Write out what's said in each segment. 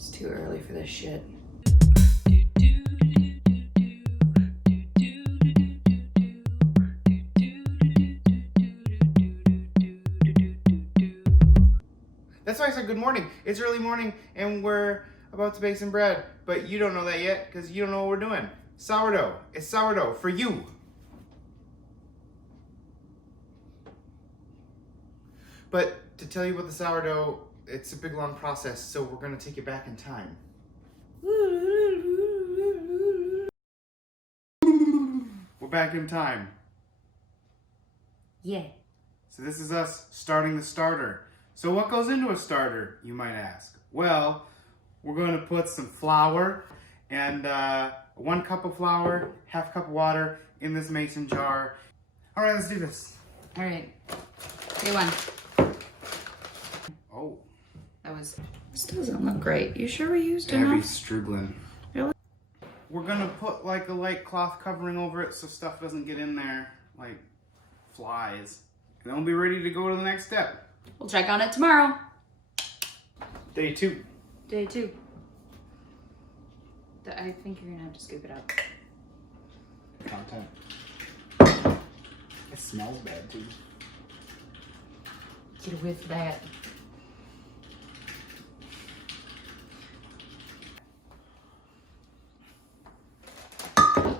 It's too early for this shit. That's why I said good morning. It's early morning and we're about to bake some bread. But you don't know that yet because you don't know what we're doing. Sourdough. It's sourdough for you. But to tell you about the sourdough, it's a big long process, so we're gonna take it back in time. We're back in time. Yeah. So this is us starting the starter. So what goes into a starter, you might ask? Well, we're going to put some flour and 1 cup of flour, half cup of water in this mason jar. All right, let's do this. All right. Day one. Oh. This doesn't look great. You sure we used Abby enough? Struglin. Really? We're going to put like a light cloth covering over it so stuff doesn't get in there like flies. And then we'll be ready to go to the next step. We'll check on it tomorrow. Day 2. Day 2. I think you're gonna have to scoop it up. Content. It smells bad too. Get a whiff of that.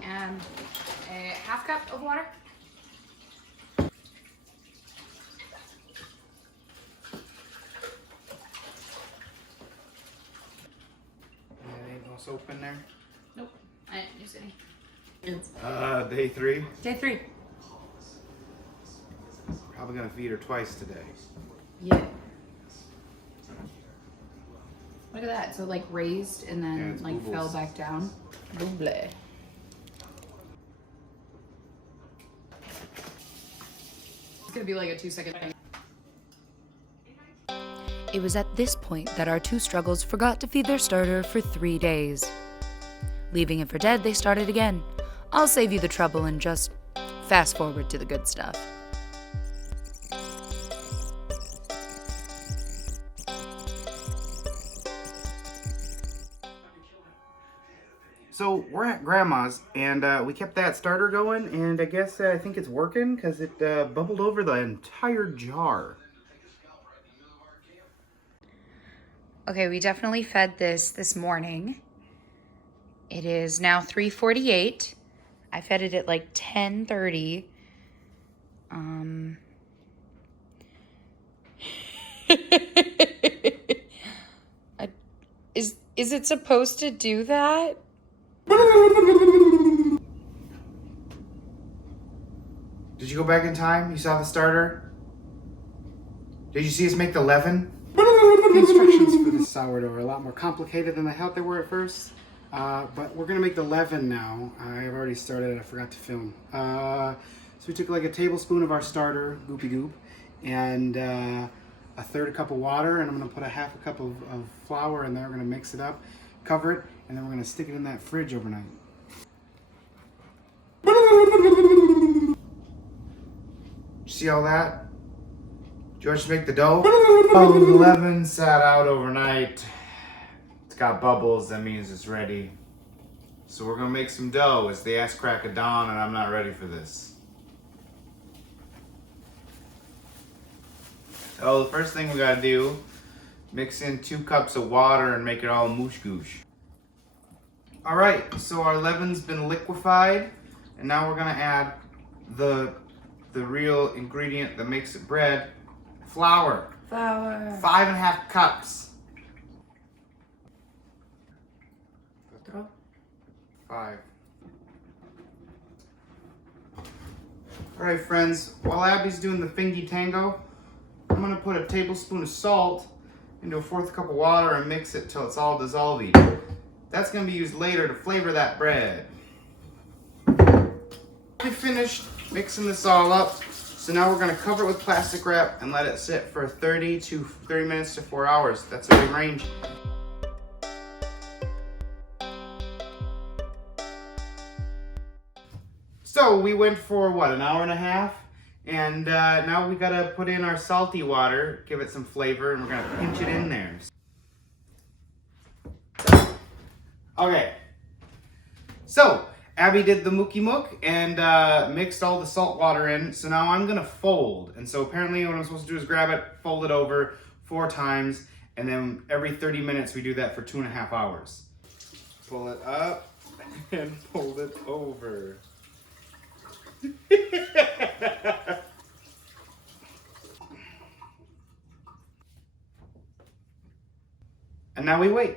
And a half cup of water. Soap in there. Nope, I didn't use any. Day 3. Day 3. Probably gonna feed her twice today. Yeah. Look at that. So like raised and then Yeah, like bubbles. fell back down. Bubble. It's gonna be like a 2-second thing. It was at this point that our two struggles forgot to feed their starter for 3 days. Leaving it for dead, they started again. I'll save you the trouble and just fast forward to the good stuff. So we're at Grandma's and we kept that starter going and I guess I think it's working because it bubbled over the entire jar. Okay, we definitely fed this morning. It is now 3:48. I fed it at like 10:30. Is it supposed to do that? Did you go back in time? You saw the starter? Did you see us make the leaven? The instructions for this sourdough are a lot more complicated than I thought they were at first. But we're gonna make the leaven now. I've already started, I forgot to film. So we took like a tablespoon of our starter, goopy goop, and a 1/3 cup of water, and I'm gonna put a 1/2 cup of flour in there. We're gonna mix it up, cover it, and then we're gonna stick it in that fridge overnight. See all that? Did you want to make the dough? Oh, the leaven sat out overnight. It's got bubbles, that means it's ready. So we're gonna make some dough. It's the ass crack of dawn and I'm not ready for this. So the first thing we gotta do, mix in 2 cups of water and make it all moosh goosh. All right, so our leaven's been liquefied and now we're gonna add the real ingredient that makes it bread, flour. Flour. 5.5 cups. 5. All right, friends, while Abby's doing the fingy tango, I'm gonna put a tablespoon of salt into a 1/4 cup of water and mix it till it's all dissolved. That's gonna be used later to flavor that bread. We finished mixing this all up. So now we're gonna cover it with plastic wrap and let it sit for 30 minutes to 4 hours. That's a big range. So we went for what, an hour and a half? And now we gotta put in our salty water, give it some flavor, and we're gonna pinch it in there. Okay. So, Abby did the mookie mook and mixed all the salt water in. So now I'm gonna fold. And so apparently what I'm supposed to do is grab it, fold it over 4 times, and then every 30 minutes we do that for 2.5 hours. Pull it up and fold it over. And now we wait.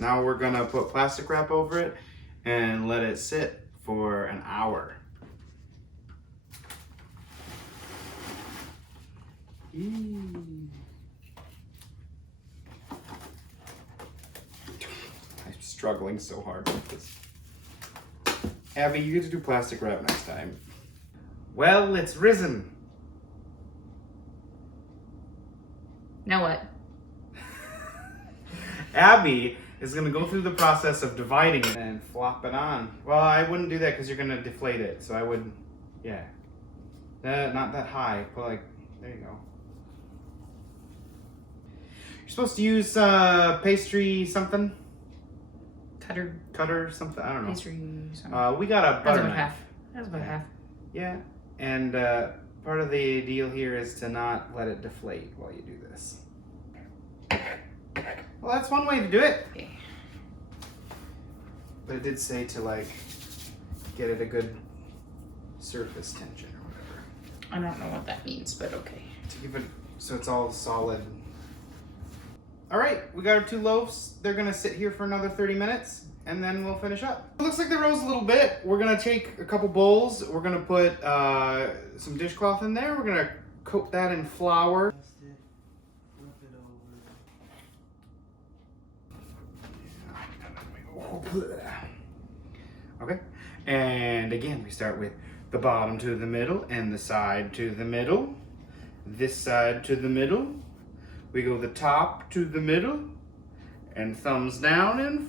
Now we're gonna put plastic wrap over it and let it sit for an hour. I'm struggling so hard with this. Abby, you get to do plastic wrap next time. Well, it's risen. Now what? Abby is gonna go through the process of dividing it and flop it on. Well, I wouldn't do that because you're gonna deflate it. So I would, yeah. Not that high, but like, there you go. You're supposed to use pastry something? Cutter something, I don't know. Pastry something. We got a butter That's about knife. half. That's about half. Yeah, and part of the deal here is to not let it deflate while you do this. Well, that's one way to do it. Okay. But it did say to like get it a good surface tension or whatever. I don't know what that means, but okay. To give it so it's all solid. All right, we got our 2 loaves. They're gonna sit here for another 30 minutes and then we'll finish up. It looks like they rose a little bit. We're gonna take a couple bowls. We're gonna put some dishcloth in there. We're gonna coat that in flour. Okay, and again we start with the bottom to the middle and the side to the middle, this side to the middle. We go the top to the middle and thumbs down and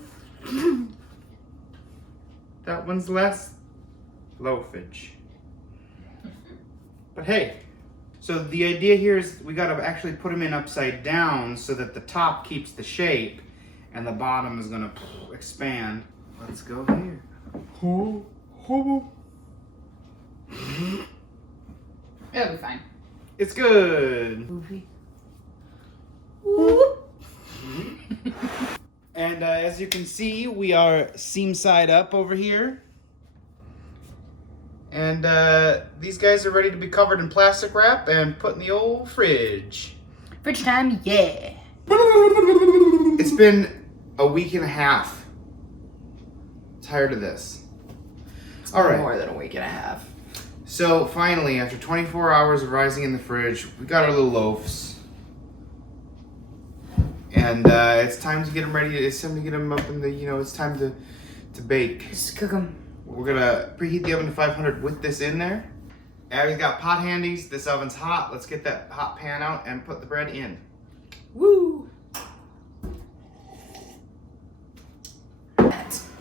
that one's less loafage. But hey, so the idea here is we gotta actually put them in upside down so that the top keeps the shape and the bottom is gonna expand. Let's go here. It'll be fine. It's good. Movie. And as you can see, we are seam side up over here. And these guys are ready to be covered in plastic wrap and put in the old fridge. Fridge time, yeah. It's been a week and a half. Tired of this. All right. More than a week and a half. So finally, after 24 hours of rising in the fridge, we got our little loaves. And it's time to get them ready. It's time to get them up in the, it's time to bake. Just cook them. We're gonna preheat the oven to 500 with this in there. Abby's got pot handies. This oven's hot. Let's get that hot pan out and put the bread in. Woo!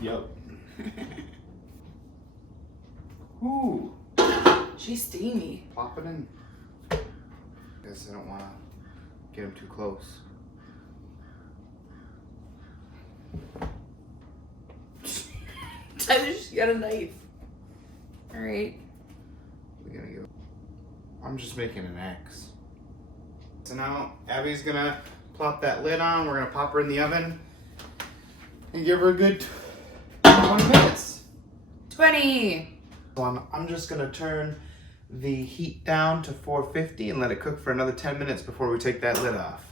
Yep. Ooh. She's steamy. Plop it in. Guess I don't want to get them too close. Tyler, she got a knife. All right. We're gonna go. I'm just making an X. So now Abby's gonna plop that lid on. We're gonna pop her in the oven and give her a good 20 minutes. 20. I'm just gonna turn the heat down to 450 and let it cook for another 10 minutes before we take that lid off.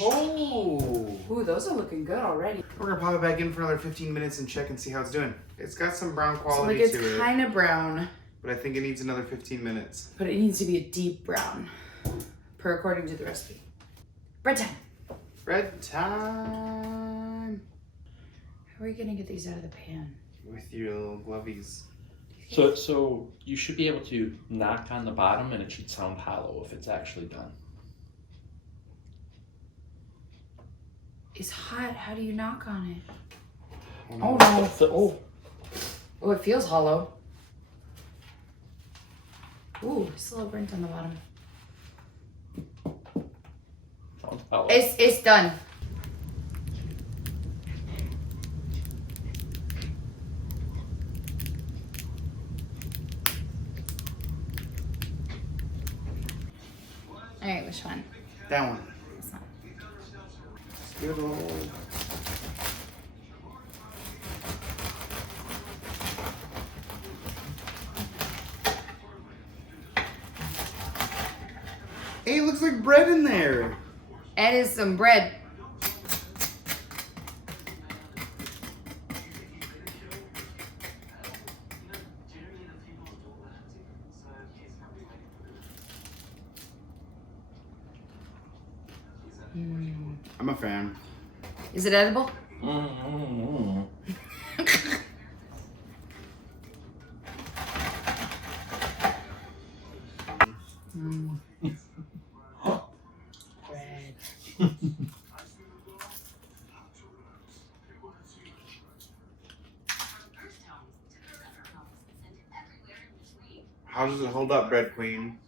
Oh! Ooh, those are looking good already. We're gonna pop it back in for another 15 minutes and check and see how it's doing. It's got some brown So quality like to it's it, kind of brown, but I think it needs another 15 minutes. but it needs to be a deep brown, per according to the recipe. Bread time. Bread time! How are we gonna get these out of the pan? With your little glovies. So you should be able to knock on the bottom and it should sound hollow if it's actually done. It's hot. How do you knock on it? Oh no. Oh, Oh, it feels hollow. Ooh, it's a little burnt on the bottom. Sounds hollow. It's done. All right, which one? That one. This one. Skittle. Hey, it looks like bread in there. That is some bread. I'm a fan. Is it edible? Mm-hmm. How does it hold up, Bread Queen?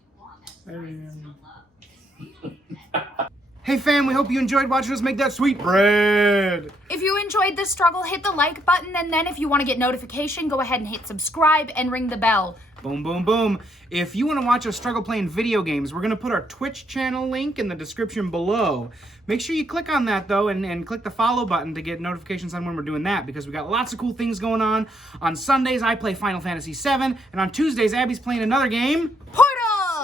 Hey fam, we hope you enjoyed watching us make that sweet bread. If you enjoyed this struggle, hit the like button, and then if you want to get notification, go ahead and hit subscribe and ring the bell. Boom, boom, boom. If you want to watch us struggle playing video games, we're going to put our Twitch channel link in the description below. Make sure you click on that, though, and click the follow button to get notifications on when we're doing that, because we got lots of cool things going on. On Sundays, I play Final Fantasy VII, and on Tuesdays, Abby's playing another game. Portal!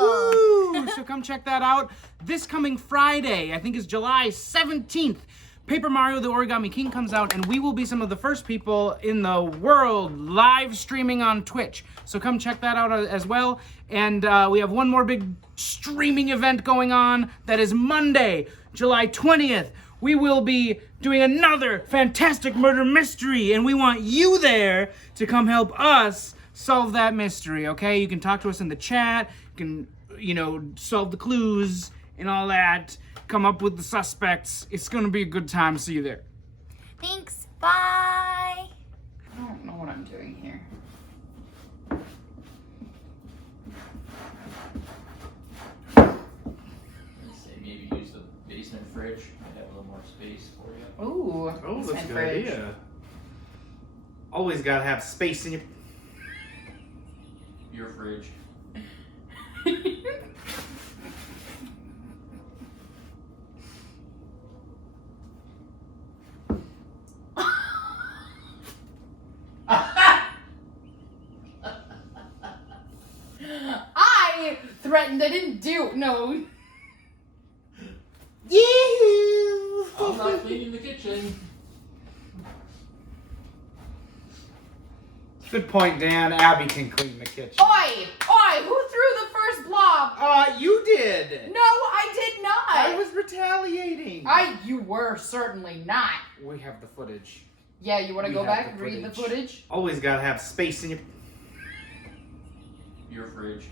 Woo! So come check that out. This coming Friday, I think is July 17th, Paper Mario the Origami King comes out, and we will be some of the first people in the world live streaming on Twitch. So come check that out as well. And we have one more big streaming event going on. That is Monday, July 20th. We will be doing another fantastic murder mystery, and we want you there to come help us solve that mystery, okay? You can talk to us in the chat. You can, solve the clues and all that. Come up with the suspects. It's gonna be a good time. See you there. Thanks. Bye. I don't know what I'm doing here. Say maybe use the basement fridge. Might have a little more space for you. Ooh, Oh, that's a basement good fridge. idea. Always gotta have space in your... Your fridge. I threatened. I didn't do. No. I'm not cleaning the kitchen. Good point, Dan. Abby can clean the kitchen. Oi! Oi! Who threw the first blob? You did. No, I did not. I was retaliating. You were certainly not. We have the footage. Yeah, you want to We go have back and the read the footage. footage? Always gotta have space in your... Your fridge.